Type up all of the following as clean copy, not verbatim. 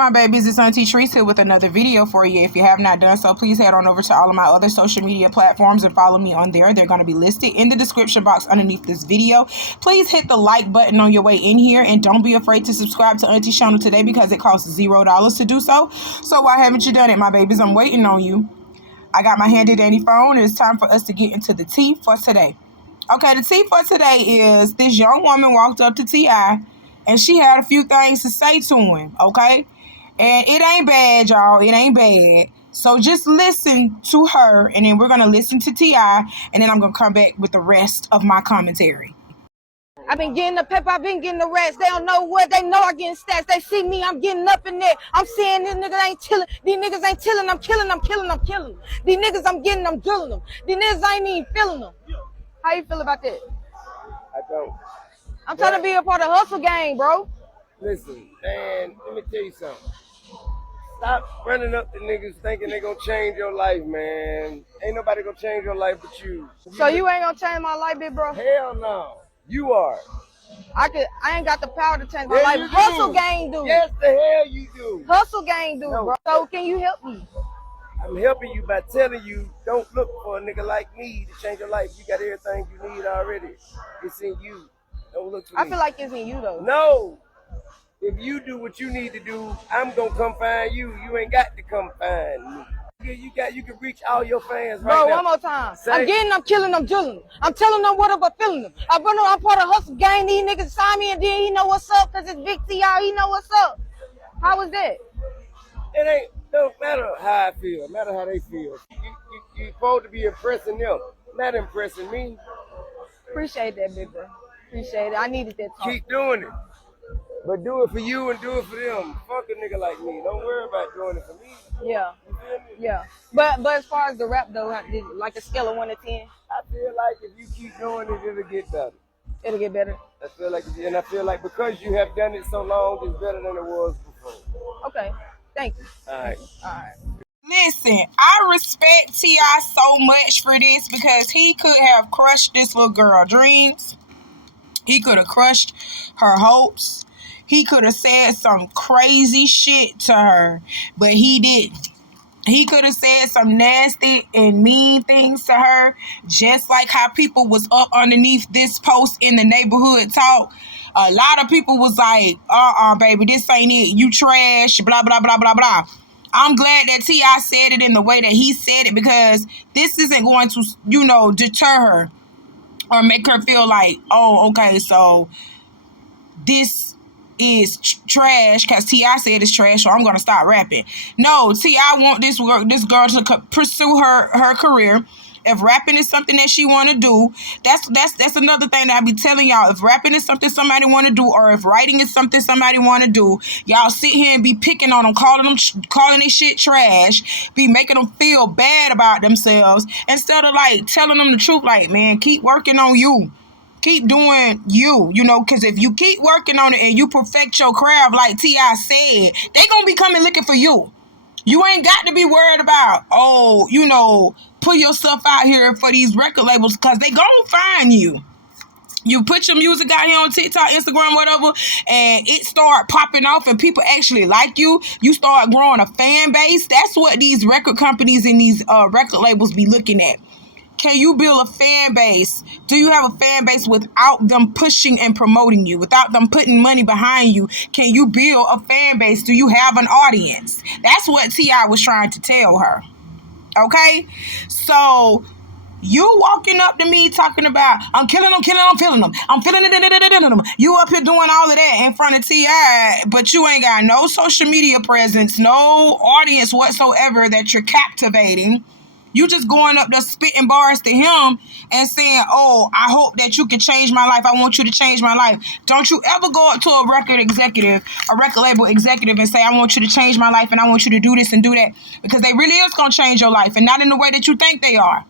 my babies, it's Auntie Trice here with another video for you. If you have not done so, please head on over to all of my other social media platforms and follow me on there. They're going to be listed in the description box underneath this video. Please hit the like button on your way in here, and don't be afraid to subscribe to Auntie's channel today because it costs $0 to do so. So why haven't you done it, my babies? I'm waiting on you. I got my handy dandy phone, and it's time for us to get into the tea for today. Okay, the tea for today is this young woman walked up to T.I. and she had a few things to say to him, okay? And it ain't bad, y'all. It ain't bad. So just listen to her, and then we're going to listen to T.I., and then I'm going to come back with the rest of my commentary. I've been getting the pepper, I've been getting the rest. They don't know what, they know I getting stats. They see me, I'm getting up in there. I'm saying these niggas ain't chilling. These niggas ain't chilling, I'm killing them. These niggas I'm getting, I'm drilling them. These niggas I ain't even feeling them. How you feel about that? I don't. I'm trying to be a part of hustle gang, bro. Listen, man, let me tell you something. Stop running up to niggas thinking they gonna change your life, man. Ain't nobody gonna change your life but you. So you ain't gonna change my life, big bro? Hell no. You are. I ain't got the power to change my life. Hustle gang do. Yes, the hell you do. Hustle gang do, No. bro. So can you help me? I'm helping you by telling you, don't look for a nigga like me to change your life. You got everything you need already. It's in you. Don't look for me. I feel like it's in you, though. No. If you do what you need to do, I'm gonna come find you. You ain't got to come find me. You can reach all your fans right now. Bro, one more time. Say, I'm getting them, killing them, drilling them. I'm telling them what up, I'm feeling them. I'm part of hustle gang. These niggas sign me, and then he know what's up because it's Big T.I. He know what's up. How was that? it don't matter how I feel, matter how they feel. You supposed to be impressing them, not impressing me. Appreciate that, big bro. Appreciate it. I needed that talk. Keep doing it. But do it for you and do it for them. Fuck a nigga like me. Don't worry about doing it for me. Yeah. You feel me? Yeah. But as far as the rap though, like a scale of 1 to 10, I feel like if you keep doing it, it'll get better. it'll get better. I feel like because you have done it so long, it's better than it was before. Okay. Thank you. All right. All right. Listen, I respect T.I. so much for this because he could have crushed this little girl dreams. He could have crushed her hopes. He could have said some crazy shit to her, but he didn't. He could have said some nasty and mean things to her, just like how people was up underneath this post in the neighborhood talk. A lot of people was like, baby, this ain't it. You trash, blah, blah, blah, blah, blah. I'm glad that T.I. said it in the way that he said it because this isn't going to, deter her or make her feel like, oh, okay, so this is trash because T.I. said it's trash, so I'm going to stop rapping. No, T.I. want this girl to pursue her career. If rapping is something that she want to do, that's another thing that I be telling y'all. If rapping is something somebody want to do, or if writing is something somebody want to do, y'all sit here and be picking on them, calling their shit trash, be making them feel bad about themselves instead of like telling them the truth. Like, man, keep working on you. Keep doing you, because if you keep working on it and you perfect your craft like T.I. said, they gonna be coming looking for you. You ain't got to be worried about, put yourself out here for these record labels because they gonna find you. You put your music out here on TikTok, Instagram, whatever, and it start popping off and people actually like you. You start growing a fan base. That's what these record companies and these record labels be looking at. Can you build a fan base? Do you have a fan base without them pushing and promoting you, without them putting money behind you? Can you build a fan base? Do you have an audience? That's what T.I. was trying to tell her. Okay? So you walking up to me talking about, I'm feeling them. I'm feeling it. You up here doing all of that in front of T.I., but you ain't got no social media presence, no audience whatsoever that you're captivating. You just going up there spitting bars to him and saying, oh, I hope that you can change my life. I want you to change my life. Don't you ever go up to a record label executive and say, I want you to change my life and I want you to do this and do that. Because they really is going to change your life and not in the way that you think they are.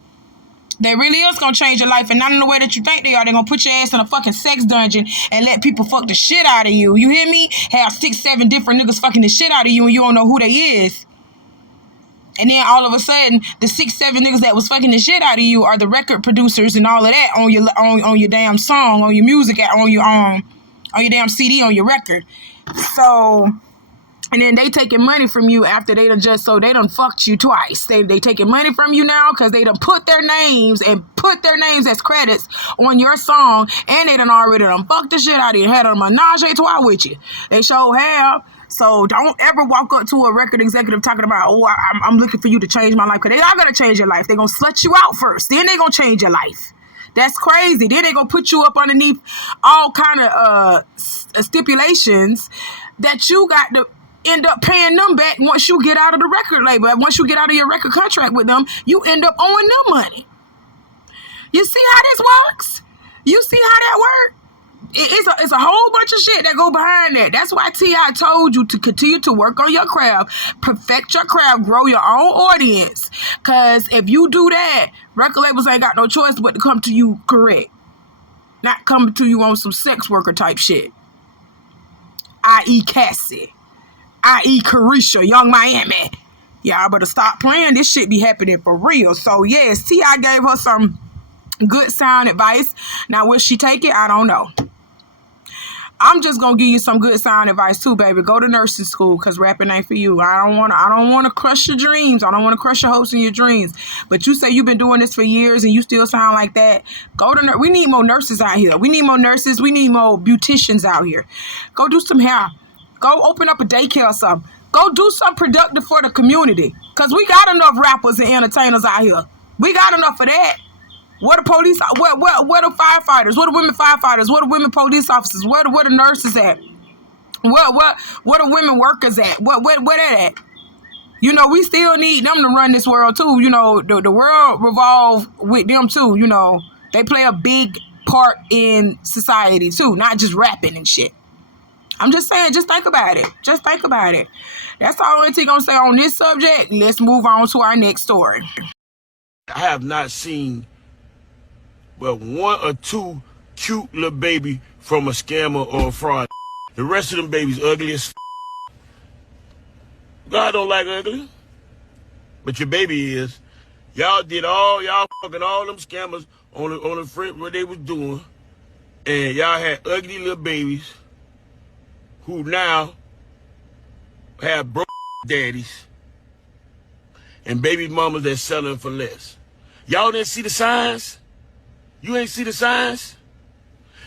They really is going to change your life and not in the way that you think they are. They're going to put your ass in a fucking sex dungeon and let people fuck the shit out of you. You hear me? Have 6, 7 different niggas fucking the shit out of you and you don't know who they is. And then all of a sudden, the 6, 7 niggas that was fucking the shit out of you are the record producers and all of that on your damn song, on your music, on your damn CD, on your record. So And then they taking money from you after they done fucked you twice. They taking money from you now because they done put their names as credits on your song, and they done already fucked the shit out of you. Had a menage a trois with you. They sure have. So don't ever walk up to a record executive talking about, oh, I'm looking for you to change my life, because they are gonna change your life. They gonna slut you out first, then they gonna change your life. That's crazy. Then they gonna put you up underneath all kind of stipulations that you got to end up paying them back once you get out of the record label. Once you get out of your record contract with them, you end up owing them money. You see how this works? You see how that works? It's a whole bunch of shit that go behind that. That's why T.I. told you to continue to work on your craft, perfect your craft, grow your own audience. Because if you do that, record labels ain't got no choice but to come to you correct. Not coming to you on some sex worker type shit. I.e. Cassie. I.e. Carisha, Young Miami. Y'all better stop playing. This shit be happening for real. So yes, T.I. gave her some good sound advice. Now will she take it? I don't know. I'm just gonna give you some good sound advice too, baby. Go to nursing school, because rapping ain't for you. I don't wanna crush your dreams. I don't wanna crush your hopes and your dreams. But you say you've been doing this for years and you still sound like that. We need more nurses out here. We need more nurses. We need more beauticians out here. Go do some hair. Go open up a daycare or something. Go do something productive for the community. Because we got enough rappers and entertainers out here. We got enough of that. Where the police? Where the firefighters? Where the women firefighters? Where the women police officers? Where the nurses at? Where the women workers at? Where that at? You know, we still need them to run this world too. You know, the world revolve with them too. You know, they play a big part in society too, not just rapping and shit. I'm just saying, just think about it. Just think about it. That's all Auntie gonna say on this subject. Let's move on to our next story. I have not seen one or two cute little baby from a scammer or a fraud. The rest of them babies ugly as God don't like ugly. But your baby is. Y'all fucking all them scammers on the front what they was doing. And y'all had ugly little babies who now have broke daddies and baby mamas that's selling for less. Y'all didn't see the signs? You ain't see the signs?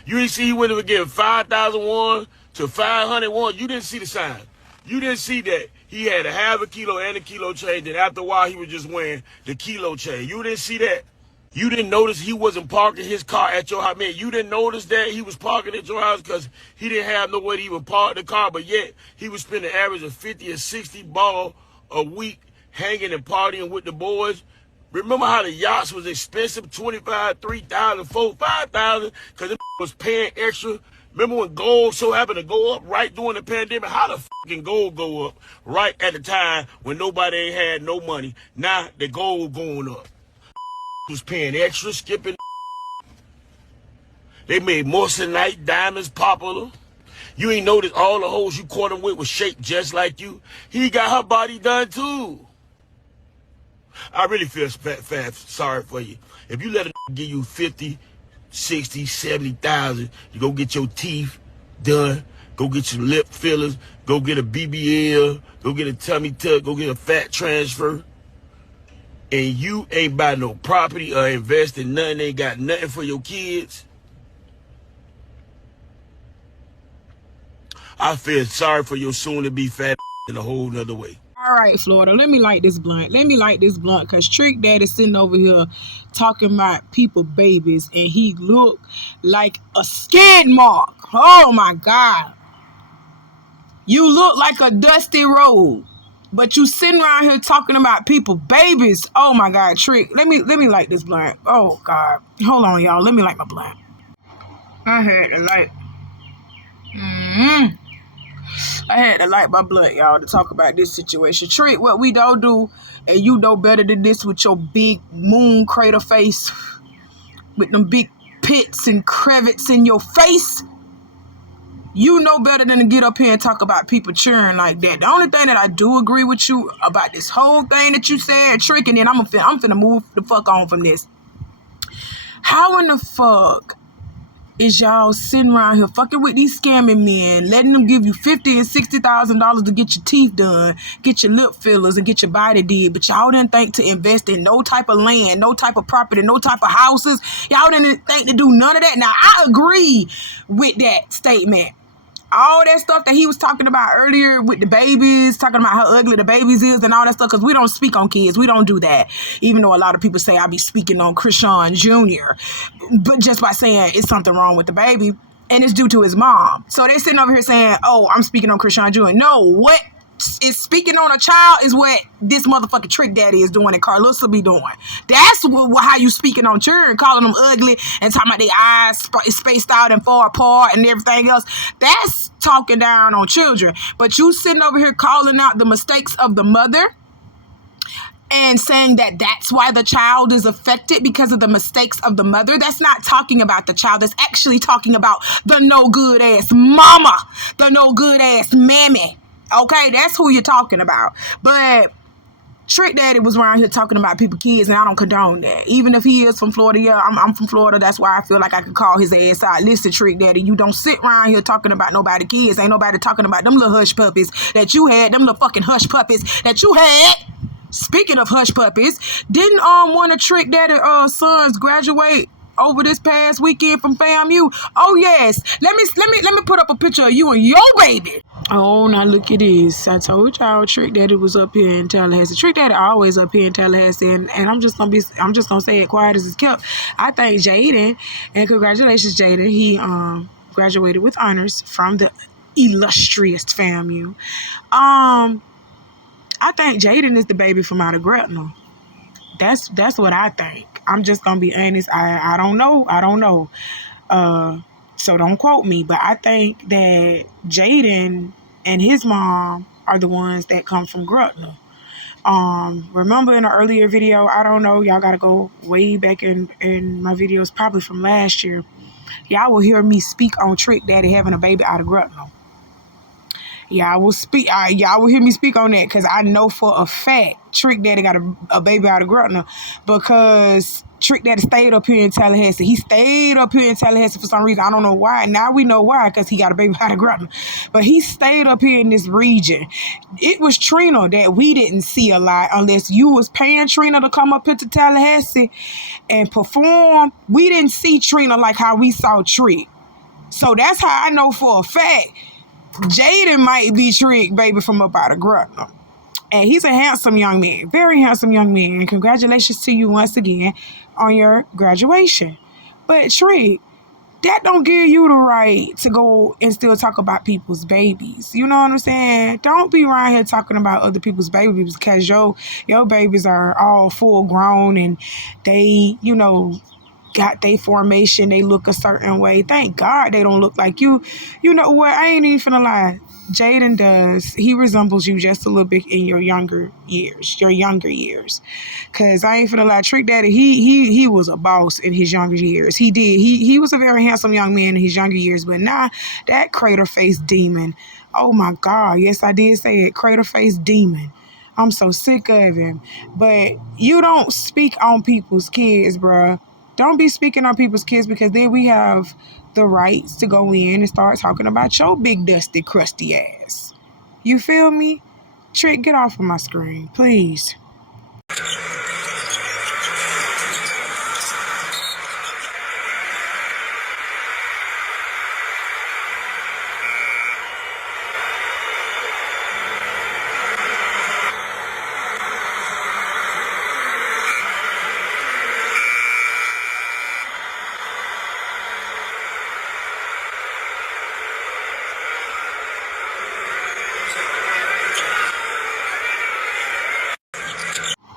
You ain't see he went to give 5,001 to 501. You didn't see the signs. You didn't see that he had a half a kilo and a kilo change, and after a while he was just wearing the kilo change. You didn't see that. You didn't notice he wasn't parking his car at your house. Man, you didn't notice that he was parking at your house because he didn't have nowhere to even park the car, but yet he was spending an average of 50 or 60 ball a week hanging and partying with the boys. Remember how the yachts was expensive, 25, 3,000, 4, 5,000, because it was paying extra. Remember when gold so happened to go up right during the pandemic? How the fucking gold go up right at the time when nobody ain't had no money? Now the gold going up. Was paying extra, skipping. They made moissanite diamonds popular. You ain't noticed all the hoes you caught him with was shaped just like you. He got her body done too. I really feel sorry for you. If you let a give you 50, 60, 70,000, you go get your teeth done, go get your lip fillers, go get a BBL, go get a tummy tuck, go get a fat transfer, and you ain't buy no property or invest in nothing, ain't got nothing for your kids, I feel sorry for your soon-to-be fat in a whole nother way. All right, Florida, let me light this blunt. Because Trick Daddy sitting over here talking about people babies, and he look like a skid mark. Oh, my God. You look like a dusty road, but you sitting around here talking about people babies. Oh, my God, Trick. Let me light this blunt. Oh, God. Hold on, y'all. Let me light my blunt. I had to light. I had to light my blunt, y'all, to talk about this situation. Trick, what we don't do, and you know better than this with your big moon crater face, with them big pits and crevices in your face. You know better than to get up here and talk about people cheering like that. The only thing that I do agree with you about this whole thing that you said, Trick, and then I'm finna move the fuck on from this. How in the fuck is y'all sitting around here fucking with these scamming men, letting them give you $50,000 and $60,000 to get your teeth done, get your lip fillers, and get your body did, but y'all didn't think to invest in no type of land, no type of property, no type of houses. Y'all didn't think to do none of that. Now, I agree with that statement. All that stuff that he was talking about earlier with the babies, talking about how ugly the babies is and all that stuff, because we don't speak on kids. We don't do that. Even though a lot of people say I be speaking on Krishan Jr., but just by saying it's something wrong with the baby, and it's due to his mom. So they're sitting over here saying, oh, I'm speaking on Krishan Jr. No, what is speaking on a child is what this motherfucking trick daddy is doing and Carlos be doing. That's how you speaking on children, calling them ugly and talking about their eyes spaced out and far apart and everything else. That's talking down on children. But you sitting over here calling out the mistakes of the mother and saying that that's why the child is affected because of the mistakes of the mother. That's not talking about the child. That's actually talking about the no good ass mama, the no good ass mammy. Okay, that's who you're talking about. But Trick Daddy was around here talking about people's kids, and I don't condone that. Even if he is from Florida, yeah, I'm from Florida. That's why I feel like I could call his ass out. Listen, Trick Daddy, you don't sit around here talking about nobody's kids. Ain't nobody talking about them little hush puppies that you had, them little fucking hush puppies that you had. Speaking of hush puppies, didn't one of Trick Daddy sons graduate over this past weekend from FAMU? Oh yes. Let me put up a picture of you and your baby. Oh, now look at this. I told y'all Trick Daddy was up here in Tallahassee. Trick Daddy always up here in Tallahassee, and I'm just gonna say it quiet as it's kept. I thank Jaden, and congratulations, Jaden. He graduated with honors from the illustrious FAMU. I think Jaden is the baby from out of Gretna. That's what I think. I'm just gonna be honest. I don't know. So don't quote me, but I think that Jaden and his mom are the ones that come from Gretna. Remember in an earlier video, I don't know, y'all gotta go way back in my videos, probably from last year. Y'all will hear me speak on Trick Daddy having a baby out of Gretna. Y'all will hear me speak on that because I know for a fact Trick Daddy got a baby out of Gretna because Trick Daddy stayed up here in Tallahassee. He stayed up here in Tallahassee for some reason. I don't know why. Now we know why, because he got a baby out of Gretna. But he stayed up here in this region. It was Trina that we didn't see a lot unless you was paying Trina to come up here to Tallahassee and perform. We didn't see Trina like how we saw Trick. So that's how I know for a fact Jaden might be Trick baby from up out of Gretna. And he's a handsome young man. Very handsome young man. And congratulations to you once again on your graduation. But Trick, that don't give you the right to go and still talk about people's babies. You know what I'm saying? Don't be around here talking about other people's babies because your babies are all full grown and they, got their formation. They look a certain way. Thank God they don't look like you. You know what? I ain't even finna lie. Jaden does. He resembles you just a little bit in your younger years. Cause I ain't finna lie. Trick Daddy, he was a boss in his younger years. He did. He was a very handsome young man in his younger years. But now that crater face demon. Oh my God. Yes, I did say it. Crater face demon. I'm so sick of him. But you don't speak on people's kids, bruh. Don't be speaking on people's kids because then we have the rights to go in and start talking about your big, dusty, crusty ass. You feel me? Trick, get off of my screen, please.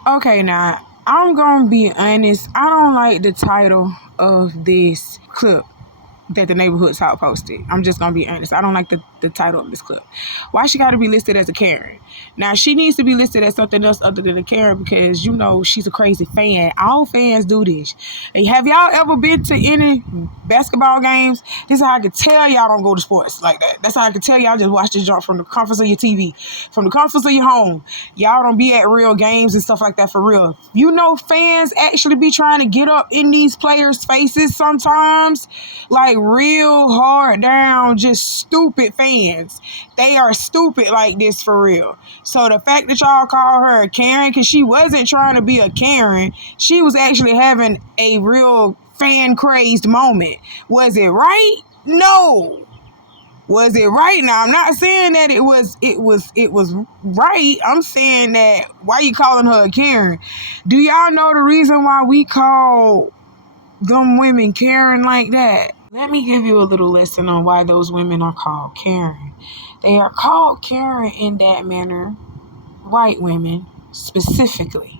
Okay, now, I'm gonna be honest. I don't like the title of this clip that the Neighborhood Talk posted. I'm just gonna be honest. I don't like the title of this clip. Why she got to be listed as a Karen? Now, she needs to be listed as something else other than a Karen because, you know, she's a crazy fan. All fans do this. And have y'all ever been to any basketball games? This is how I can tell y'all don't go to sports like that. That's how I can tell y'all just watch this jump from the comforts of your TV, from the comforts of your home. Y'all don't be at real games and stuff like that for real. You know, fans actually be trying to get up in these players' faces sometimes, like real hard down, just stupid fans. They are stupid like this for real. So the fact that y'all call her a Karen, because she wasn't trying to be a Karen, she was actually having a real fan crazed moment. Was it right? No. Was it right? Now, I'm not saying that it was right. I'm saying that why you calling her a Karen? Do y'all know the reason why we call them women Karen like that? Let me give you a little lesson on why those women are called Karen. They are called Karen in that manner, white women specifically.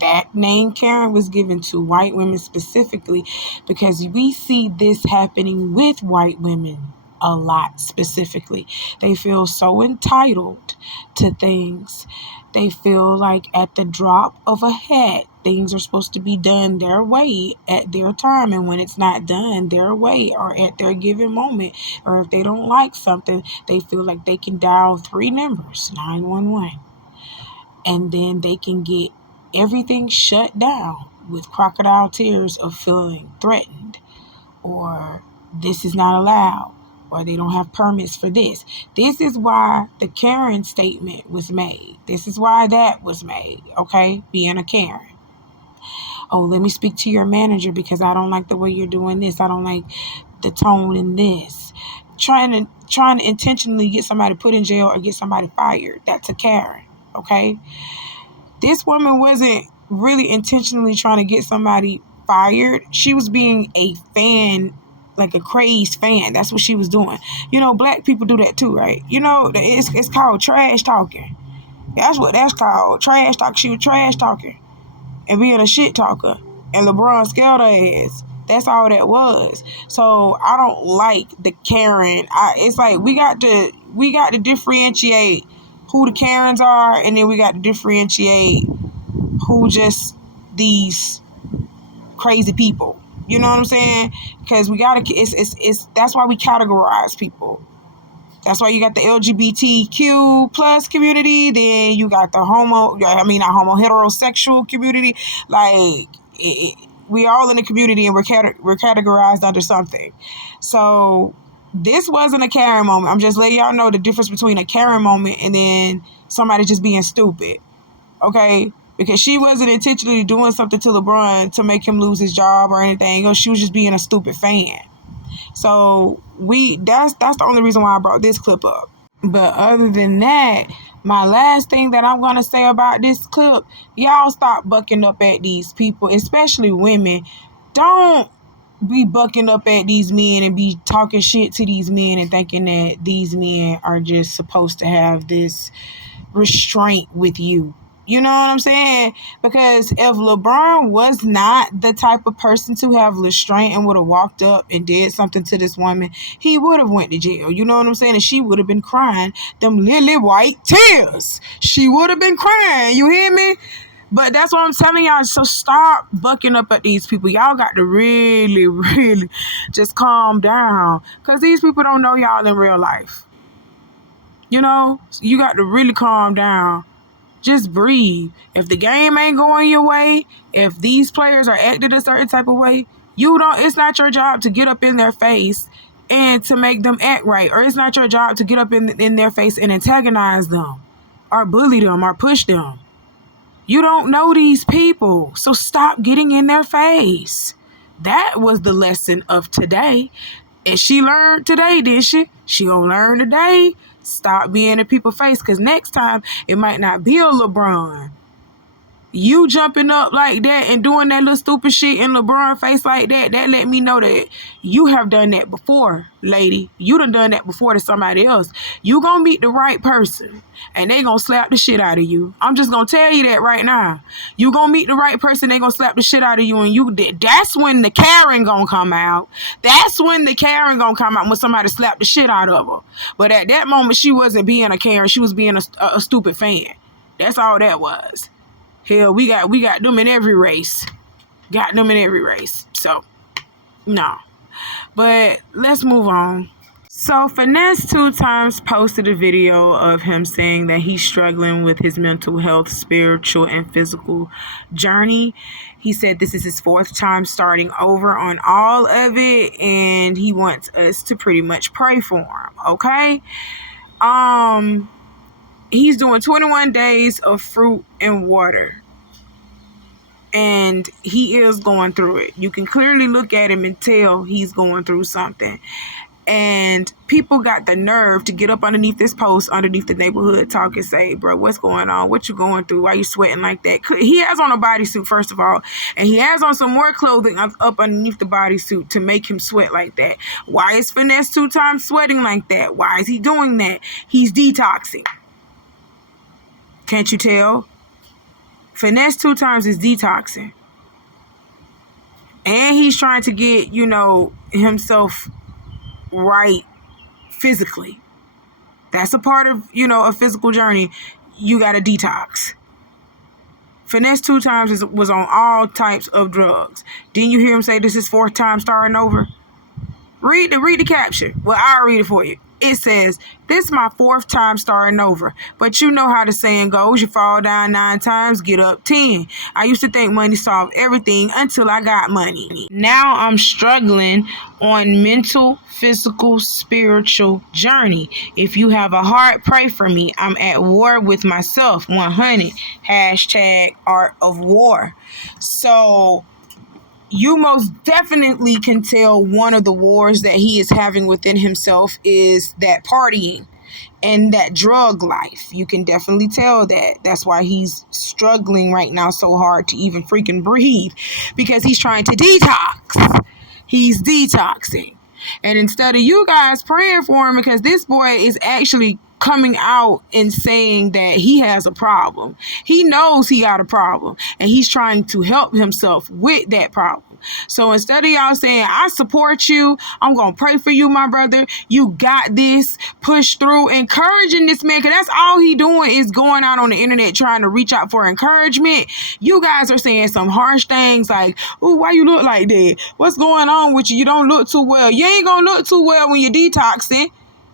That name Karen was given to white women specifically because we see this happening with white women a lot specifically. They feel so entitled to things. They feel like at the drop of a hat, things are supposed to be done their way at their time. And when it's not done their way or at their given moment, or if they don't like something, they feel like they can dial 3 numbers, 911. And then they can get everything shut down with crocodile tears of feeling threatened, or this is not allowed, or they don't have permits for this. This is why the Karen statement was made. This is why that was made, okay? Being a Karen. Oh, let me speak to your manager because I don't like the way you're doing this. I don't like the tone in this. Trying to intentionally get somebody put in jail or get somebody fired. That's a Karen, okay? This woman wasn't really intentionally trying to get somebody fired. She was being a fan, like a crazed fan. That's what she was doing. You know, black people do that too, right? You know, it's called trash talking. That's what that's called. Trash talk. She was trash talking and being a shit talker. And LeBron scared her ass. That's all that was. So I don't like the Karen. It's like we got to differentiate who the Karens are, and then we got to differentiate who just these crazy people. You know what I'm saying? Because we gotta. It's that's why we categorize people. That's why you got the LGBTQ plus community. Then you got the heterosexual community. Like we all in the community, and we're categorized under something. So this wasn't a Karen moment. I'm just letting y'all know the difference between a Karen moment and then somebody just being stupid. Okay? Because she wasn't intentionally doing something to LeBron to make him lose his job or anything. Or she was just being a stupid fan. So that's the only reason why I brought this clip up. But other than that, my last thing that I'm going to say about this clip, y'all stop bucking up at these people, especially women. Don't be bucking up at these men and be talking shit to these men and thinking that these men are just supposed to have this restraint with you. You know what I'm saying? Because if LeBron was not the type of person to have restraint and would have walked up and did something to this woman, he would have went to jail. You know what I'm saying? And she would have been crying them lily white tears. She would have been crying. You hear me? But that's what I'm telling y'all. So stop bucking up at these people. Y'all got to really, really just calm down. Because these people don't know y'all in real life. You know? You got to really calm down. Just breathe. If the game ain't going your way, if these players are acting a certain type of way, it's not your job to get up in their face and to make them act right. Or it's not your job to get up in their face and antagonize them or bully them or push them. You don't know these people, so stop getting in their face. That was the lesson of today. And she learned today, didn't she? She gonna learn today. Stop being in people's face, because next time it might not be a LeBron. You jumping up like that and doing that little stupid shit in Lebron face like that, that let me know that you have done that before, lady. You done that before to somebody else. You gonna meet the right person and they gonna slap the shit out of you. I'm just gonna tell you that right now. You gonna meet the right person, they gonna slap the shit out of you, and that's when the Karen gonna come out. That's when the Karen gonna come out, when somebody slap the shit out of her. But at that moment, she wasn't being a Karen, she was being a stupid fan. That's all that was. Hell, we got them in every race. Got them in every race. So, no. But let's move on. So, Finesse 2 Tymes posted a video of him saying that he's struggling with his mental health, spiritual, and physical journey. He said this is his 4th time starting over on all of it, and he wants us to pretty much pray for him, okay? He's doing 21 days of fruit and water. And he is going through it. You can clearly look at him and tell he's going through something. And people got the nerve to get up underneath this post, underneath the neighborhood talk and say, bro, what's going on? What you going through? Why you sweating like that? He has on a bodysuit, first of all. And he has on some more clothing up underneath the bodysuit to make him sweat like that. Why is Finesse 2 Tymes sweating like that? Why is he doing that? He's detoxing. Can't you tell? Finesse 2 Tymes is detoxing. And he's trying to get, himself right physically. That's a part of, a physical journey. You got to detox. Finesse 2 Tymes was on all types of drugs. Didn't you hear him say this is 4th time starting over? Read the caption. Well, I'll read it for you. It says, this is my 4th time starting over. But you know how the saying goes, you fall down 9 times, get up 10. I used to think money solved everything until I got money. Now I'm struggling on mental, physical, spiritual journey. If you have a heart, pray for me. I'm at war with myself. 100. #Art of War. So you most definitely can tell one of the wars that he is having within himself is that partying and that drug life. You can definitely tell that. That's why he's struggling right now so hard to even freaking breathe, because he's trying to detox. He's detoxing. And instead of you guys praying for him, because this boy is actually coming out and saying that he has a problem. He knows he got a problem, and he's trying to help himself with that problem. So instead of y'all saying, I support you, I'm going to pray for you, my brother, you got this, push through, encouraging this man, because that's all he doing is going out on the internet trying to reach out for encouragement. You guys are saying some harsh things like, ooh, why you look like that? What's going on with you? You don't look too well. You ain't going to look too well when you're detoxing.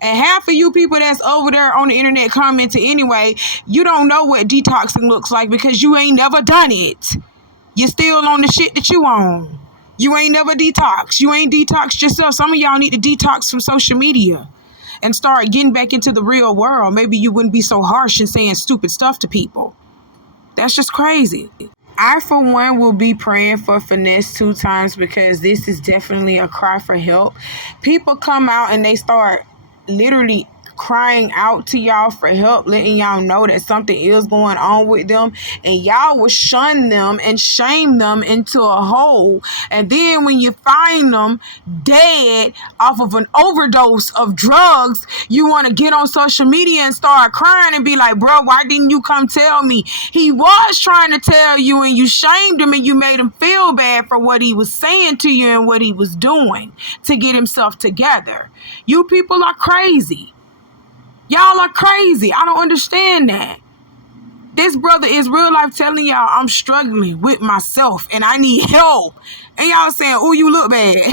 And half of you people that's over there on the internet commenting anyway, you don't know what detoxing looks like because you ain't never done it. You're still on the shit that you own. You ain't never detoxed. You ain't detoxed yourself. Some of y'all need to detox from social media and start getting back into the real world. Maybe you wouldn't be so harsh and saying stupid stuff to people. That's just crazy. I, for one, will be praying for Finesse 2 Tymes, because this is definitely a cry for help. People come out and they start literally crying out to y'all for help, letting y'all know that something is going on with them, and y'all will shun them and shame them into a hole. And then when you find them dead off of an overdose of drugs, you want to get on social media and start crying and be like, bro, why didn't you come tell me? He was trying to tell you, and you shamed him, and you made him feel bad for what he was saying to you and what he was doing to get himself together. You people are crazy. Y'all are crazy. I don't understand that. This brother is real life telling y'all, I'm struggling with myself and I need help. And y'all saying, oh, you look bad.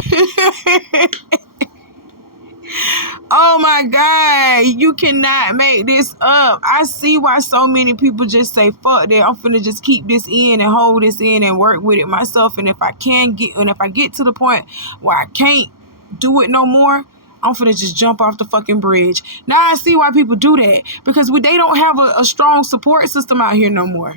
Oh my God. You cannot make this up. I see why so many people just say, fuck that. I'm finna just keep this in and hold this in and work with it myself. And if I get to the point where I can't do it no more, I'm finna just jump off the fucking bridge. Now I see why people do that, because they don't have a strong support system out here no more.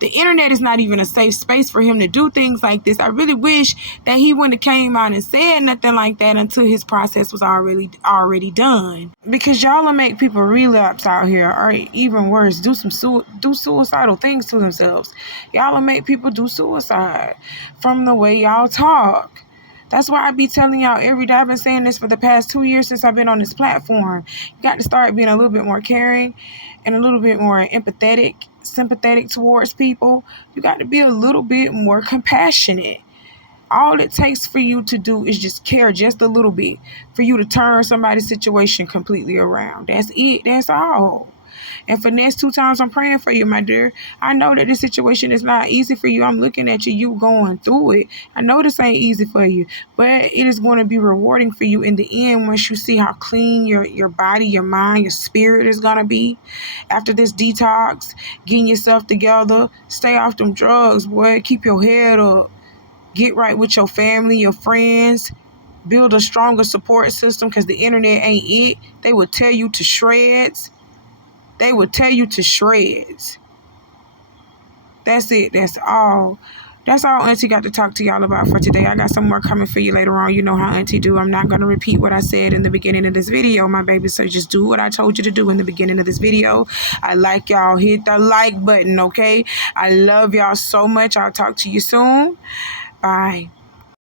The internet is not even a safe space for him to do things like this. I really wish that he wouldn't have came out and said nothing like that until his process was already done. Because y'all will make people relapse out here, or even worse, do suicidal things to themselves. Y'all will make people do suicide from the way y'all talk. That's why I be telling y'all every day. I've been saying this for the past 2 years since I've been on this platform. You got to start being a little bit more caring and a little bit more empathetic, sympathetic towards people. You got to be a little bit more compassionate. All it takes for you to do is just care just a little bit for you to turn somebody's situation completely around. That's it. That's all. And Finesse, 2 times I'm praying for you, my dear. I know that this situation is not easy for you. I'm looking at you going through it. I know this ain't easy for you, but it is going to be rewarding for you in the end once you see how clean your body, your mind, your spirit is going to be after this detox, getting yourself together. Stay off them drugs, boy. Keep your head up. Get right with your family, your friends. Build a stronger support system, because the internet ain't it. They will tear you to shreds. They will tear you to shreds. That's it. That's all. That's all Auntie got to talk to y'all about for today. I got some more coming for you later on. You know how Auntie do. I'm not going to repeat what I said in the beginning of this video, my baby. So just do what I told you to do in the beginning of this video. I like y'all. Hit the like button, okay? I love y'all so much. I'll talk to you soon. Bye.